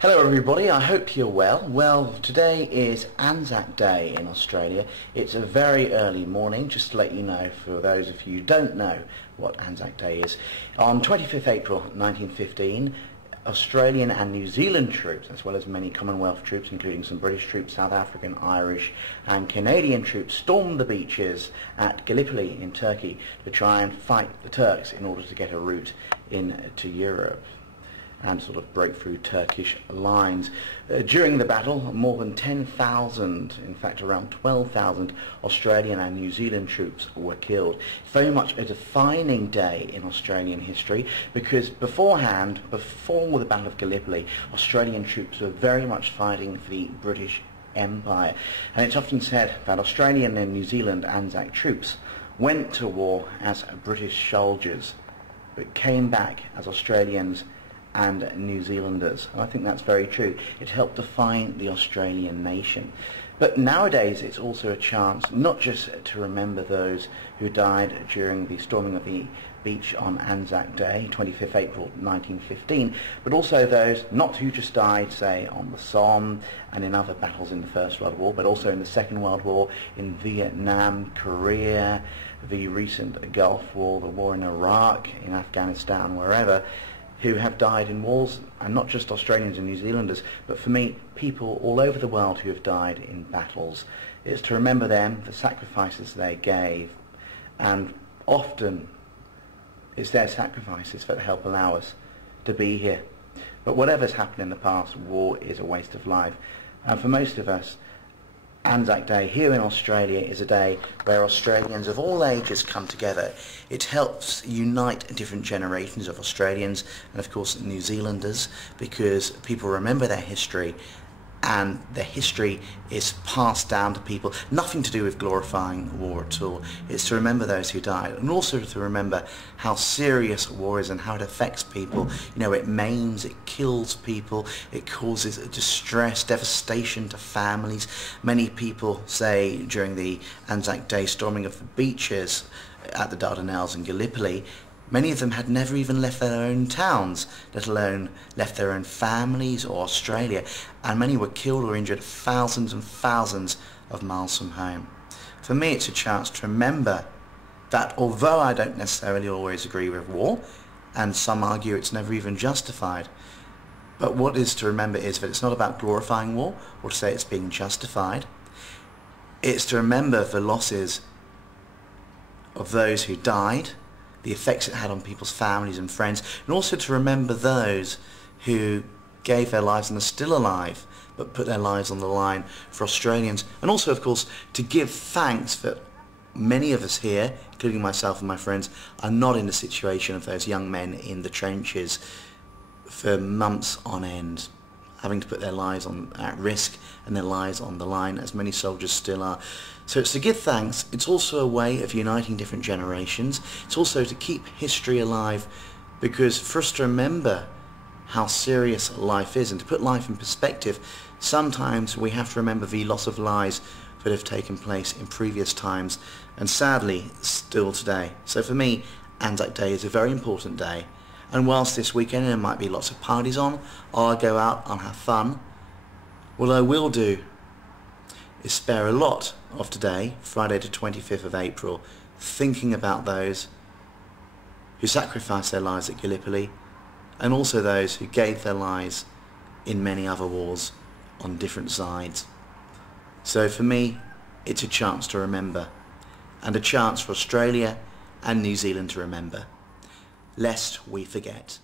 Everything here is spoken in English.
Hello everybody, I hope you're well. Well, today is ANZAC Day in Australia. It's a very early morning, just to let you know, for those of you who don't know what ANZAC Day is. On 25th April 1915, Australian and New Zealand troops, as well as many Commonwealth troops, including some British troops, South African, Irish and Canadian troops, stormed the beaches at Gallipoli in Turkey to try and fight the Turks in order to get a route into Europe and sort of break through Turkish lines. During the battle, more than 10,000, in fact around 12,000 Australian and New Zealand troops were killed. Very much a defining day in Australian history, because beforehand, before the Battle of Gallipoli, Australian troops were very much fighting for the British Empire. And it's often said that Australian and New Zealand ANZAC troops went to war as British soldiers, but came back as Australians and New Zealanders. And I think that's very true. It helped define the Australian nation. But nowadays it's also a chance not just to remember those who died during the storming of the beach on ANZAC Day, 25th April 1915, but also those not who just died, say, on the Somme and in other battles in the First World War, but also in the Second World War, in Vietnam, Korea, the recent Gulf War, the war in Iraq, in Afghanistan, wherever, who have died in wars, and not just Australians and New Zealanders, but for me, people all over the world who have died in battles. It's to remember them, the sacrifices they gave, and often it's their sacrifices that help allow us to be here. But whatever's happened in the past, war is a waste of life. And for most of us, ANZAC Day here in Australia is a day where Australians of all ages come together. It helps unite different generations of Australians and of course New Zealanders, because people remember their history, and their history is passed down to people. Nothing to do with glorifying war at all. It's to remember those who died, and also to remember how serious war is and how it affects people. You know, it maims, it kills people, it causes distress, devastation to families. Many people say during the ANZAC Day storming of the beaches at the Dardanelles and Gallipoli, many of them had never even left their own towns, let alone left their own families or Australia, and many were killed or injured thousands and thousands of miles from home. For me, it's a chance to remember that although I don't necessarily always agree with war, and some argue it's never even justified, but what is to remember is that it's not about glorifying war or to say it's being justified. It's to remember the losses of those who died, the effects it had on people's families and friends, and also to remember those who gave their lives and are still alive, but put their lives on the line for Australians. And also, of course, to give thanks that many of us here, including myself and my friends, are not in the situation of those young men in the trenches for months on end, having to put their lives at risk and their lives on the line, as many soldiers still are. So it's to give thanks. It's also a way of uniting different generations. It's also to keep history alive, because for us to remember how serious life is and to put life in perspective, sometimes we have to remember the loss of lives that have taken place in previous times, and sadly still today. So for me, ANZAC Day is a very important day. And whilst this weekend there might be lots of parties on, or I'll go out and have fun, what I will do is spare a lot of today, Friday the 25th of April, thinking about those who sacrificed their lives at Gallipoli, and also those who gave their lives in many other wars on different sides. So for me, it's a chance to remember, and a chance for Australia and New Zealand to remember, lest we forget.